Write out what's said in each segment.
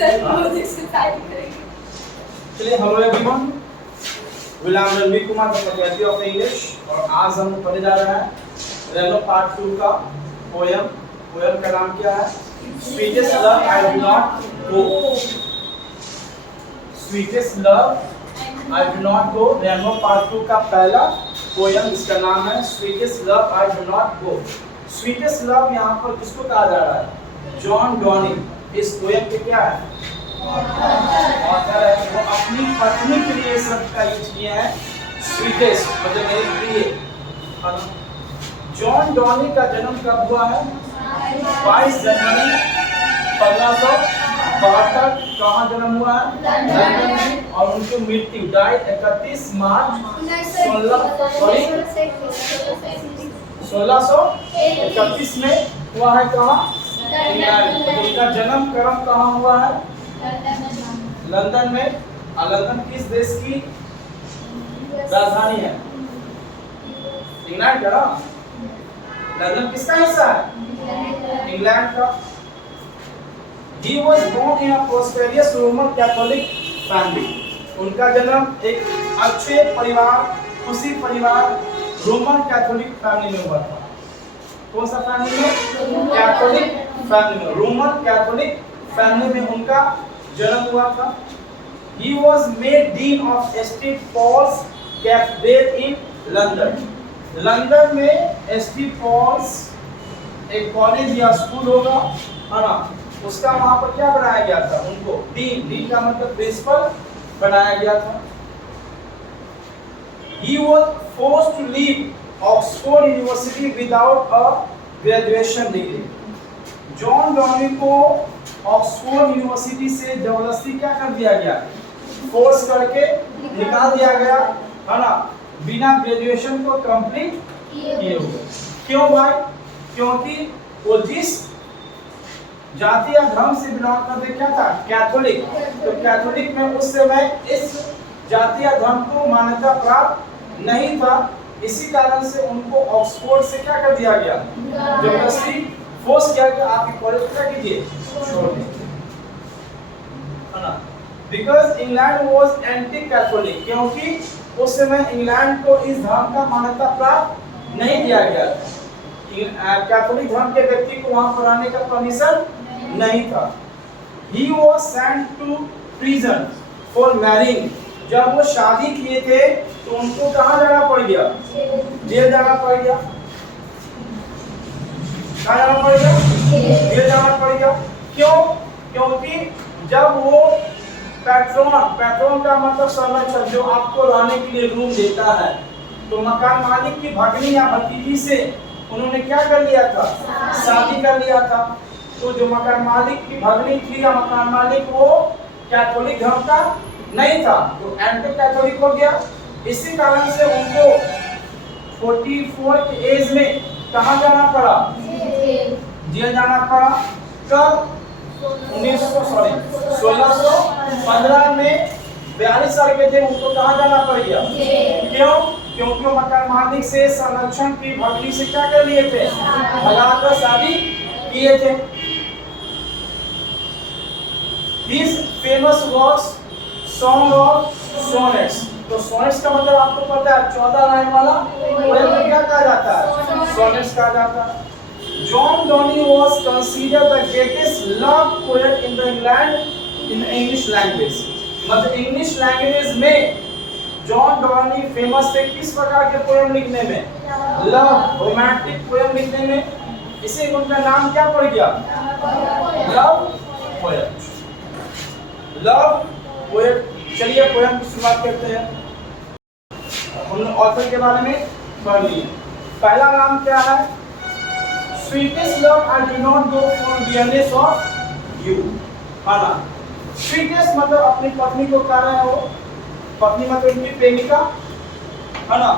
चलिए hello everyone, Ghulam Ranveer Kumar faculty of English. और आज हम पढ़ने जा रहे हैं रेनो पार्ट 2 का पोयम का नाम क्या है? Sweetest love I do not go. Sweetest love I do not go, रेनो पार्ट 2 का पहला पोयम, इसका नाम है sweetest love I do not go. Sweetest love यहाँ पर किसको कहा जा रहा है? जॉन डॉनी इस पोयम के क्या है? ऑथर है। वो अपनी पत्नी के लिए शब्द का यूज किए हैं, स्वीटेस्ट मतलब मेरे प्रिय। जॉन डॉनी का जन्म कब हुआ है? 22 जनवरी 1572। कहाँ जन्म हुआ है? लंदन में। और उनकी मृत्यु डाइड 31 मार्च 1631 में हुआ है। कहाँ? इंग्लैंड। उनका जन्म क्रम कहाँ हुआ है? लंदन में। और लंदन किस देश की राजधानी है? इंग्लैंड का। लंदन किसका हिस्सा है? इंग्लैंड का। He was born in a prosperous Roman Catholic family. उनका जन्म एक अच्छे परिवार, खुशी परिवार, रोमन कैथोलिक फैमिली में हुआ था। कौन सा फैमिली में? कैथोलिक फैमिली में, रोमन कैथोलिक फैमिली में उनका जन्म हुआ था। He was made Dean of St. Paul's Cathedral in London. London में St. Paul's एक कॉलेज या स्कूल होगा, है ना? उसका वहां पर क्या बनाया गया था? उनको डीन का मतलब प्रिंसिपल बनाया गया था। He was forced to leave Oxford University without a graduation degree. John Donny को ऑक्सफोर्ड यूनिवर्सिटी से जबरदस्ती क्या कर दिया गया? फोर्स करके निकाल दिया गया, है ना? बिना ग्रेजुएशन को कंप्लीट किए हुए। क्यों भाई? क्योंकि वो जिस जाति या धर्म से बिलोंग करते क्या था? कैथोलिक। तो कैथोलिक में उस समय इस जाति या धर्म को मान्यता प्राप्त नहीं था। इसी कारण से उनको ऑक्सफोर्ड से क्या कर दिया गया? जबरदस्ती फोर्स किया कि आप कॉलेज क्या कीजिए, छोड़ दीजिए, है ना? Because England was anti Catholic, क्योंकि उस समय इंग्लैंड को इस धर्म का मान्यता प्राप्त नहीं दिया गया था। कैथोलिक धर्म के व्यक्ति को वहां पर आने का परमिशन नहीं था। He was sent to prison for marrying. जब वो शादी किए थे तो उनको कहाँ जाना पड़ गया? जेल जाना पड़ गया। कहाँ जाना पड़ गया? जेल जाना पड़ गया। क्यों? क्योंकि जब वो पैट्रोन का मतलब संरक्षक, जो आपको रहने के लिए रूम देता है, तो मकान मालिक की भगनी या भतीजी से उन्होंने क्या कर लिया था? शादी कर लिया था। तो जो मकान मालिक की भगनी थी या मकान मालिक, वो कैथोलिक धर्म का नहीं था, तो एंटी कैथोलिक हो गया। इसी कारण से उनको 44 की एज में कहाँ जाना पड़ा? जेल जाना पड़ा। कब? 1615 में 42 साल के थे, उनको कहाँ जाना पड़ गया? क्यों? क्योंकि वो मकान मालिक से संरक्षण की भगनी से क्या कर लिए थे? भगाकर शादी किए थे। His famous works Song of Sonnets. तो सोनेट्स का मतलब आपको पता है, 14 लाइन वाला पोएम क्या कहा जाता है? सोनेट्स कहा जाता है। John Donny was considered the greatest love poet in the England in English language. मतलब इंग्लिश लैंग्वेज में जॉन डॉनी फेमस थे किस प्रकार के पोएम लिखने में? लव, रोमांटिक पोएम लिखने में। इसे उनका नाम क्या पड़ गया? Love poet. Love poet. चलिए पोएम की शुरुआत करते हैं। उन ऑथर के बारे में पढ़ लिए। पहला नाम क्या है? Sweetest love I do not go for dearness of you, है ना? स्वीटेस्ट मतलब अपनी पत्नी को कह रहे हैं वो, पत्नी मतलब उनकी प्रेमिका, है ना?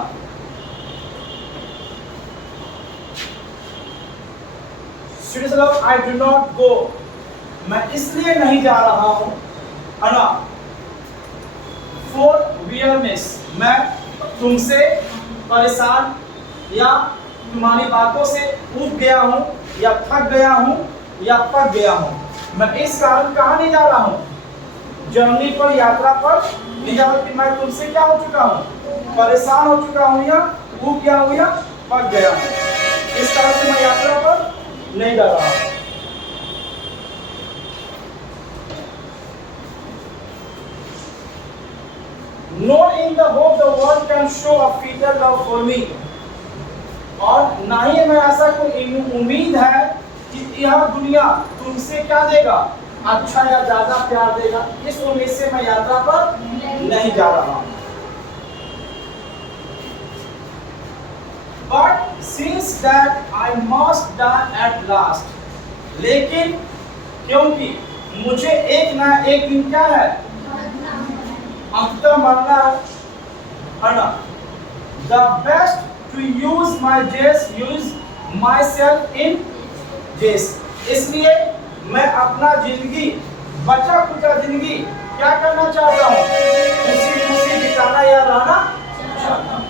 Sweetest love I do not गो, मैं इसलिए नहीं जा रहा हूँ, है ना? फॉर वियरनेस, मैं तुमसे परेशान या तुम्हारी बातों से ऊब गया हूँ या थक गया हूँ या पक गया हूँ। मैं इस कारण कहाँ नहीं जा रहा हूँ, जर्नी पर, यात्रा पर नहीं जा रहा, कि मैं तुमसे क्या हो चुका हूँ, परेशान हो चुका हूँ या ऊब गया हूँ या पक गया हूँ, इस तरह से मैं यात्रा पर नहीं जा रहा हूँ। Nor in the hope the world can show a fitter love for me, और ना ही मैं ऐसा कोई उम्मीद है कि यह दुनिया तुमसे क्या देगा, अच्छा या ज्यादा प्यार देगा, इस उम्मीद से मैं यात्रा पर नहीं जा रहा हूं। But since that I must die at last, लेकिन क्योंकि मुझे एक ना एक दिन क्या है, अंततः मरना है ना। The best to use my days, use myself in days, इसलिए मैं अपना जिंदगी, बचा खुचा जिंदगी क्या करना चाहता हूँ, खुशी खुशी बिताना या रहना चाहता हूँ।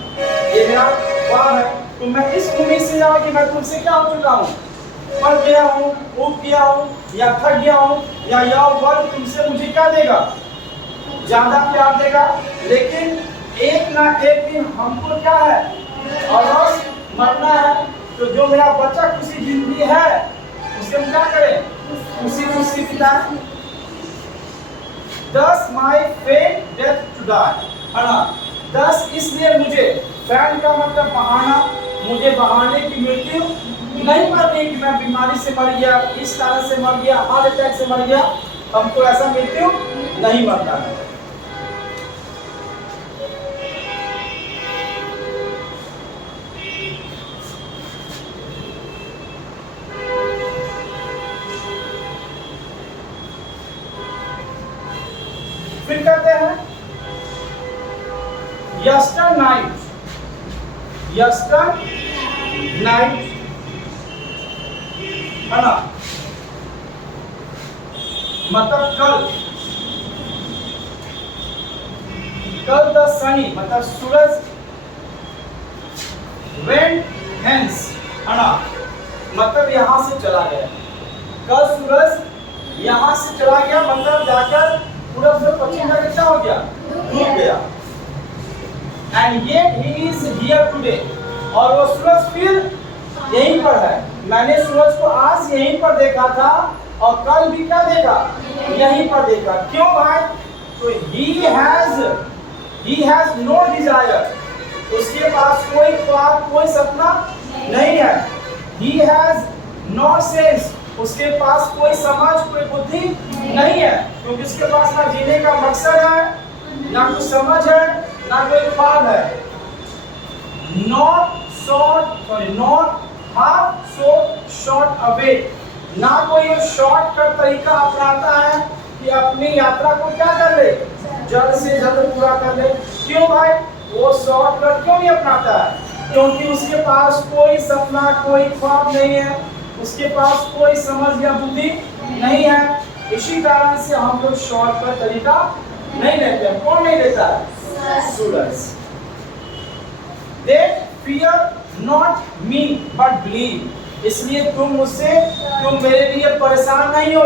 ये मेरा ख्वाब है। तो मैं इस उम्मीद से जाऊँ कि मैं तुमसे क्या हो चुका हूँ, पक गया हूँ, ऊब गया हूँ या थक गया हूँ, या यह वर्ल्ड तुमसे मुझे क्या देगा, ज्यादा प्यार देगा, लेकिन एक ना एक दिन हमको क्या है, अवश्य मरना है। तो जो मेरा बच्चा खुशी जिंदगी है उससे हम क्या करें, खुशी खुशी बिताएं। Thus my fate death to die, है ना। Thus इसलिए मुझे, फैन का मतलब बहाना, मुझे बहाने की मृत्यु नहीं मरनी कि मैं बीमारी से मर गया, इस कारण से मर गया, हार्ट अटैक से मर गया, हमको ऐसा मृत्यु नहीं मरना है। फिर कहते हैं यस्टर नाइट, यस्टर नाइट, है ना, मतलब कल, कल द सनी मतलब सूरज, वेंट हेंस, है ना, मतलब यहां से चला गया, कल सूरज यहां से चला गया, मतलब जाकर पूरब से पश्चिम जाकर क्या हो गया, डूब गया। And yet he is here today, और वो सूरज फिर यहीं पर है। मैंने सूरज को आज यहीं पर देखा था और कल भी क्या देखा, यहीं पर देखा। क्यों भाई, तो he has no desire, उसके पास कोई ख्वाब, कोई सपना नहीं है। he has no sense, उसके पास कोई समझ, कोई बुद्धि नहीं है, क्योंकि उसके पास ना जीने का मकसद है, ना कुछ समझ है, ना कोई ख्वाब है। not half so short away, ना कोई शॉर्टकट तरीका अपनाता है कि अपनी यात्रा को क्या कर ले, जल्द से जल्द पूरा कर ले। क्यों भाई, वो शॉर्टकट क्यों नहीं अपनाता है, क्योंकि उसके पास कोई सपना, कोई ख्वाब नहीं है, उसके पास कोई समझ या बुद्धि नहीं है। इसी कारण से हम लोग शॉर्टकट तरीका नहीं लेते हैं। कौन नहीं लेता है, सूरज। They fear not me but believe, इसलिए तुम मेरे लिए परेशान नहीं हो,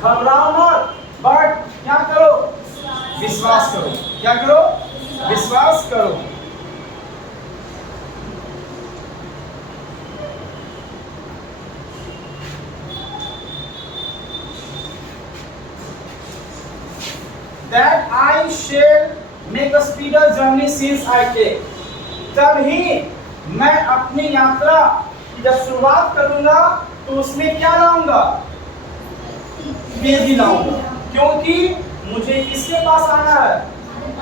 घबराओ मत, बट क्या करो, विश्वास करो। क्या करो, विश्वास करो। That I shall make a speeder journey since I take, तब ही मैं अपनी यात्रा की जब शुरुआत करूंगा तो उसमें क्या लाऊंगा, तेजी लाऊंगा, क्योंकि मुझे किसके पास आना है,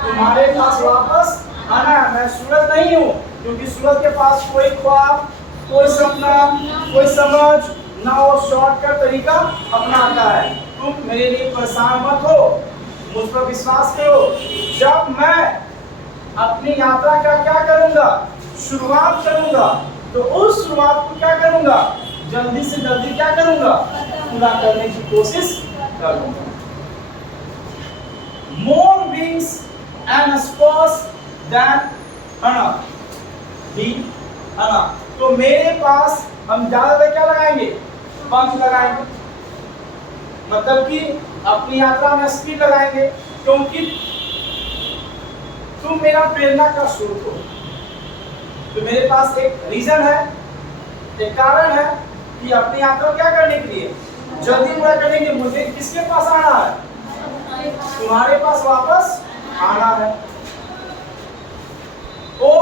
तुम्हारे पास वापस आना है। मैं सूरज नहीं हूँ, क्योंकि सूरज के पास कोई ख्वाब, कोई सपना, कोई समझ ना, वो शॉर्टकट तरीका अपनाता है। तुम मेरे लिए परेशान मत हो, मुझ पर विश्वास करो। जब मैं अपनी यात्रा का क्या करूंगा, शुरुआत करूंगा, तो उस शुरुआत को क्या करूंगा, जल्दी से जल्दी क्या करूंगा, पूरा करने की कोशिश करूंगा। More wings and spurs than, है ना, he, है ना, तो मेरे पास हम ज्यादा क्या लगाएंगे, पंख लगाएंगे। मतलब कि अपनी यात्रा में स्पीड लगाएंगे, क्योंकि तुम मेरा प्रेरणा का स्रोत हो। तो मेरे पास एक रीजन है, एक कारण है कि अपनी यात्रा क्या करने के लिए, जल्दी पूरा करने के लिए मुझे किसके पास आना है, तुम्हारे पास वापस आना है। Oh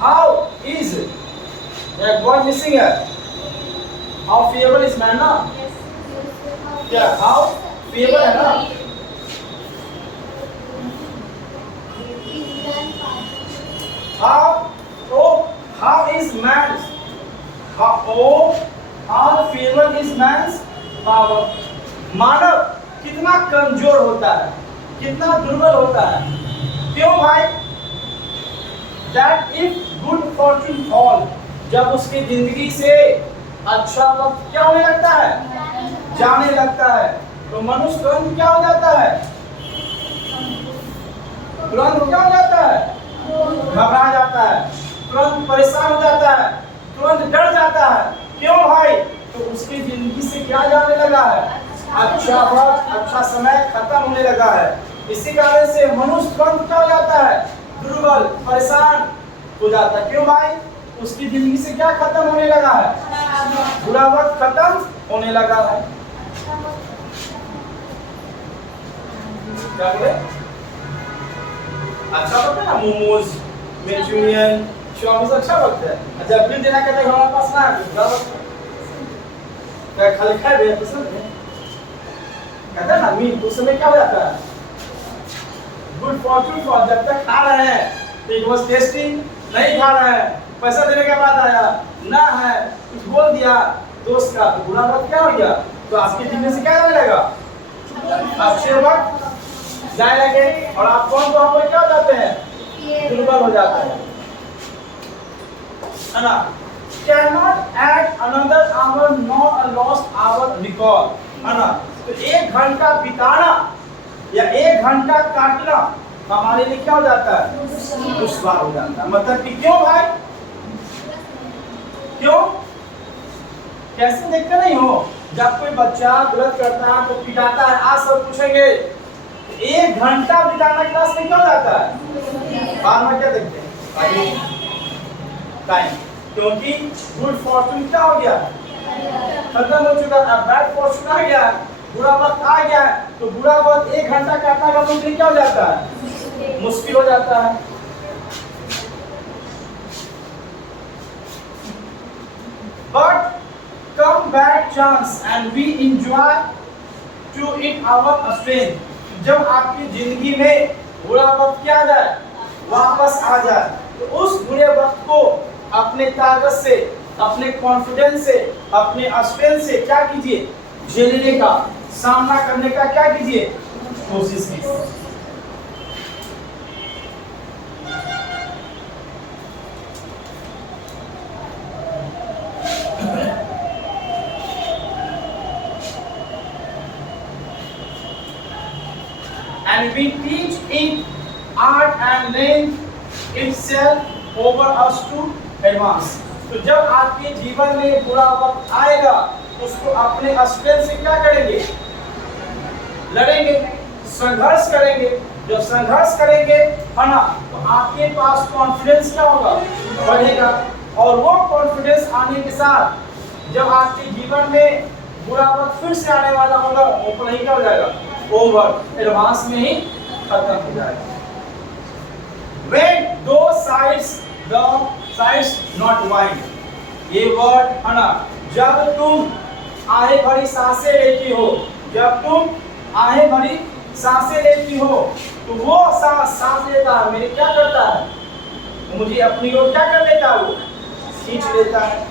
how is that word missing है, हाउ फेवर इज मैन ना, क्या हाउ फेवर है ना, how is man's how favor is man's power। मानव कितना कमजोर होता है, कितना दुर्बल होता है, क्यों भाई, that if good fortune fall, जब उसकी जिंदगी से अच्छा वक्त क्या होने लगता है, जाने लगता है, तो मनुष्य तुरंत क्या हो जाता है, तुरंत क्या हो जाता है, घबरा जाता है, तुरंत परेशान हो जाता है, तुरंत डर जाता है। क्यों भाई, तो उसकी जिंदगी से क्या जाने लगा है, अच्छा वक्त, अच्छा समय खत्म होने लगा है। इसी कारण से मनुष्य तुरंत क्या हो जाता है, दुर्बल, परेशान हो जाता है। क्यों भाई, उसकी जिंदगी से क्या खत्म होने लगा है, बुरा वक्त खत्म होने लगा है। क्या बोले, अच्छा वक्त है ना, मोमोज, मंचूरियन, चाउमीन अच्छा वक्त है। अच्छा बिल देना कहते हैं हमारे पास ना है, बुरा वक्त है, खाली खाए हुए पसंद है, कहते हैं ना मीन, उस समय क्या हो जाता है, गुड फॉर्चून फॉर, जब तक खा रहे हैं तो इट वाज टेस्टी, नहीं खा रहे हैं, पैसा देने के बाद आया ना है, कुछ बोल दिया दोस्त का, तो बुरा वक्त क्या हो गया, तो आपकी जिंदगी से क्या जाने लगा, अच्छे वक्त जाने लगे, और आप कौन तो हम क्या हो जाते हैं, दुर्बल हो जाते हैं, है ना। Cannot add another hour nor a lost hour recall, है ना। तो एक घंटा बिताना या एक घंटा काटना हमारे लिए क्या हो जाता है, दुश्वार हो जाता है। मतलब कि क्यों भाई, क्यों, कैसे देखते नहीं हो, जब कोई बच्चा गलत करता है तो पिटाता है, आज सब पूछेंगे, एक घंटा बिताना क्लास में क्या हो जाता है, बाद में क्या देखते हैं, टाइम, क्योंकि गुड फॉर्चून क्या हो गया, खत्म हो चुका, अब बैड फॉर्चून आ गया, बुरा वक्त आ गया, तो बुरा वक्त एक घंटा काटना का मुश्किल क्या हो जाता है, मुश्किल हो जाता है। But come back chance and we enjoy to it our strength। जब आपकी जिंदगी में बुरा वक्त क्या आ जाए, वापस आ जाए, तो उस बुरे वक्त को अपने ताकत से, अपने कॉन्फिडेंस से, अपने स्ट्रेंथ से क्या कीजिए, झेलने का, सामना करने का क्या कीजिए, कोशिश कीजिए। And we teach it art and learn itself over us to advance। तो जब आपके जीवन में बुरा वक्त आएगा, उसको अपने स्ट्रेंथ से क्या करेंगे, लड़ेंगे, संघर्ष करेंगे। जब संघर्ष करेंगे, है ना, तो आपके पास कॉन्फिडेंस क्या होगा, बढ़ेगा, और वो कॉन्फिडेंस आने के साथ जब आपके जीवन में बुरा वक्त फिर से आने वाला होगा, वो नहीं क्या हो जाएगा, ओवर, एडवांस में ही खत्म हो जाएगा। When those sides, the sides not wide, ये वर्ड है ना, जब तुम आहे भरी सांसें लेती हो, जब तुम आहे भरी सांसें लेती हो, तो वो सांस लेता है, मेरे क्या करता है, मुझे अपनी ओर क्या कर लेता है, वो खींच लेता है।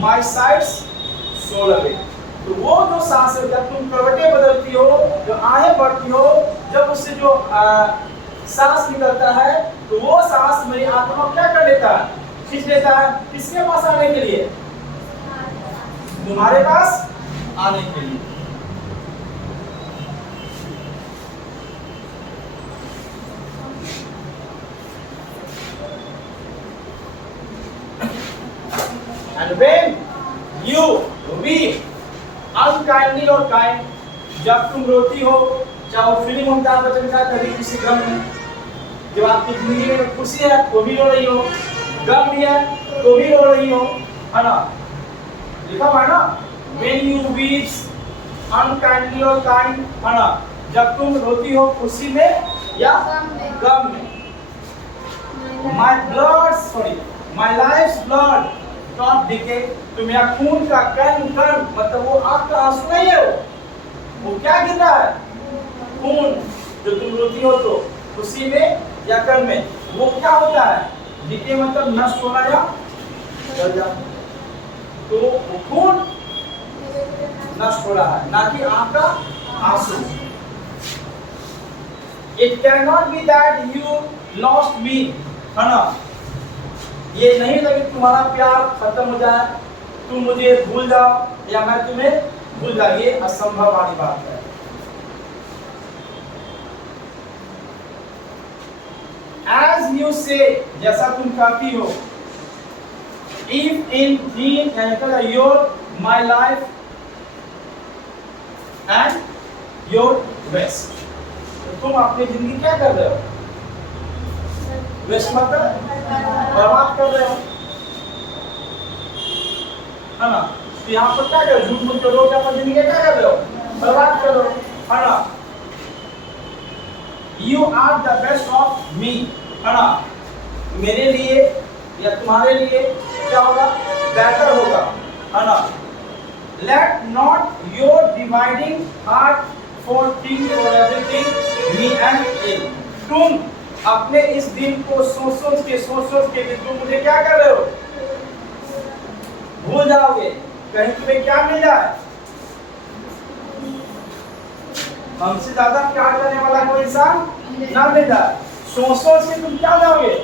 My sides so लगे, तो वो जो सांस है, जब तुम करवटें बदलती हो, जो आहें बढ़ती हो, जब उससे जो सांस निकलता है, तो वो सांस मेरी आत्मा क्या कर लेता है, खींच लेता है, किसके पास आने के लिए, तुम्हारे पास आने के लिए। And when you, we are your kind, जब तुम रोती हो, चाहे वो फिल्म होता है बचन का कभी किसी गम में, जब आपकी जिंदगी में खुशी है तो भी रो रही हो, गम भी है तो भी रो रही हो, है ना, लिखा हुआ है ना, when you weep unkindly or kind, है ना, जब तुम रोती हो खुशी में या गम में। my life's blood not decay, तो मेरा खून का कण कण, मतलब वो आपका आंसू नहीं है, वो क्या गिर रहा है, खून, जो तुम रोती हो तो खुशी में या गम में, वो क्या होता है, डिके मतलब नष्ट होना या जल जाना, तो वो खून नष्ट हो रहा है, ना कि आपका आंसू। It cannot be that you lost me, है ना, ये नहीं लगे तुम्हारा प्यार खत्म हो जाए, तुम मुझे भूल जाओ या मैं तुम्हें भूल जाऊं, ये असंभव वाली बात है। As you say, जैसा तुम कहती हो, if in dream your my life and your best, तो तुम अपनी जिंदगी क्या कर रहे हो, वेस्ट मतलब बर्बाद कर रहे हो, है ना, तो यहाँ पर क्या कर रहे हो, झूठ मूठ कर रहे हो, अपनी जिंदगी क्या कर रहे हो, बर्बाद कर रहे हो, है ना, You are the best of me, है ना, मेरे लिए या तुम्हारे लिए क्या होगा, बेहतर होगा, है ना, let not your dividing heart for think for everything me and him, तुम अपने इस दिन को सोच सोच के कि तुम मुझे क्या कर रहे हो, भूल जाओगे, कहीं तुम्हें क्या मिल जाए, हमसे ज्यादा प्यार करने वाला कोई इंसान ना मिल जाए, सोच के तुम क्या हो जाओगे,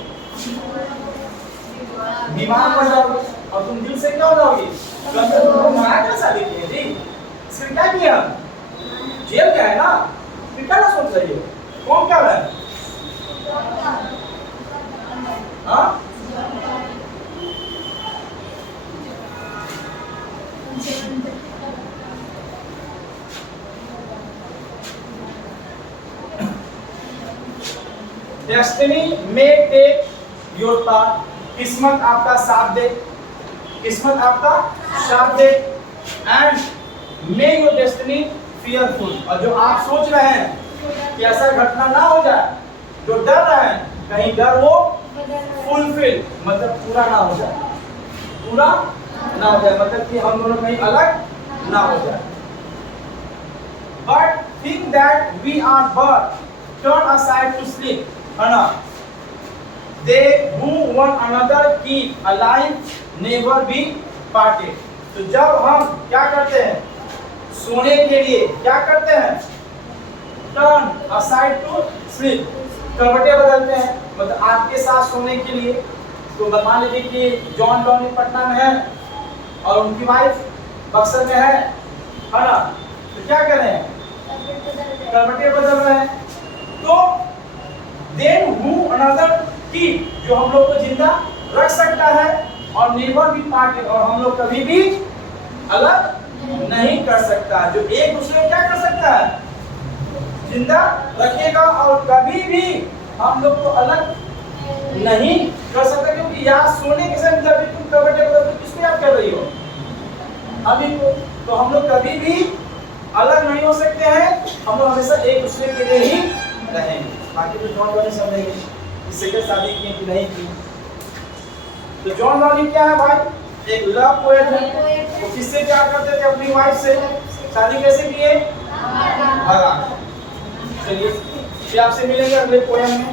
बीमार पड़ जाओगे, और तुम दिल से क्या हो जाओगे, तुमको मारा क्या शादी की है जी, इसने क्या किया, जेल गया है ना, फिर क्या सोच रही हो, कौन क्या है, हाँ, destiny may take your part, किस्मत आपका साथ दे, किस्मत आपका साथ दे, and may your destiny fearful, और जो आप सोच रहे हैं कि ऐसा घटना ना हो जाए, जो डर रहे हैं कहीं डर वो फुलफिल मतलब पूरा ना हो जाए, पूरा ना हो जाए, मतलब कि हम दोनों कहीं अलग ना हो जाए, but think that we are bird turn aside to sleep, है ना, they who one another keep alive never be parted, तो जब हम क्या करते हैं, सोने के लिए क्या करते हैं, turn aside to sleep, करवटें बदलते हैं, मतलब आपके साथ सोने के लिए, तो मान लीजिए कि जॉन डॉनी पटना में है और उनकी वाइफ बक्सर में है ना, तो क्या कर रहे हैं, करवटें बदल रहे हैं, तो then who another keep, जो हम लोग को जिंदा रख सकता है, और never be parted, और हम लोग कभी भी अलग नहीं कर सकता, जो एक दूसरे को क्या कर सकता है, जिंदा रखेगा, और कभी भी हम लोग को अलग नहीं कर सकता, क्योंकि याद सोने के समय जब भी तुम करवटें बदलते हो किसको याद कर रही हो, अभी तो हम लोग कभी भी अलग नहीं हो सकते हैं, हम लोग हमेशा एक दूसरे के लिए ही रहेंगे। बाकी तो जॉन डॉनी समझेंगे इससे क्या शादी की कि नहीं की, तो जॉन डॉनी क्या है भाई, एक लव पोएट है, वो किससे प्यार करते थे, अपनी वाइफ से, शादी कैसे किए, भगा। चलिए फिर आपसे मिलेंगे अगले पोएम में।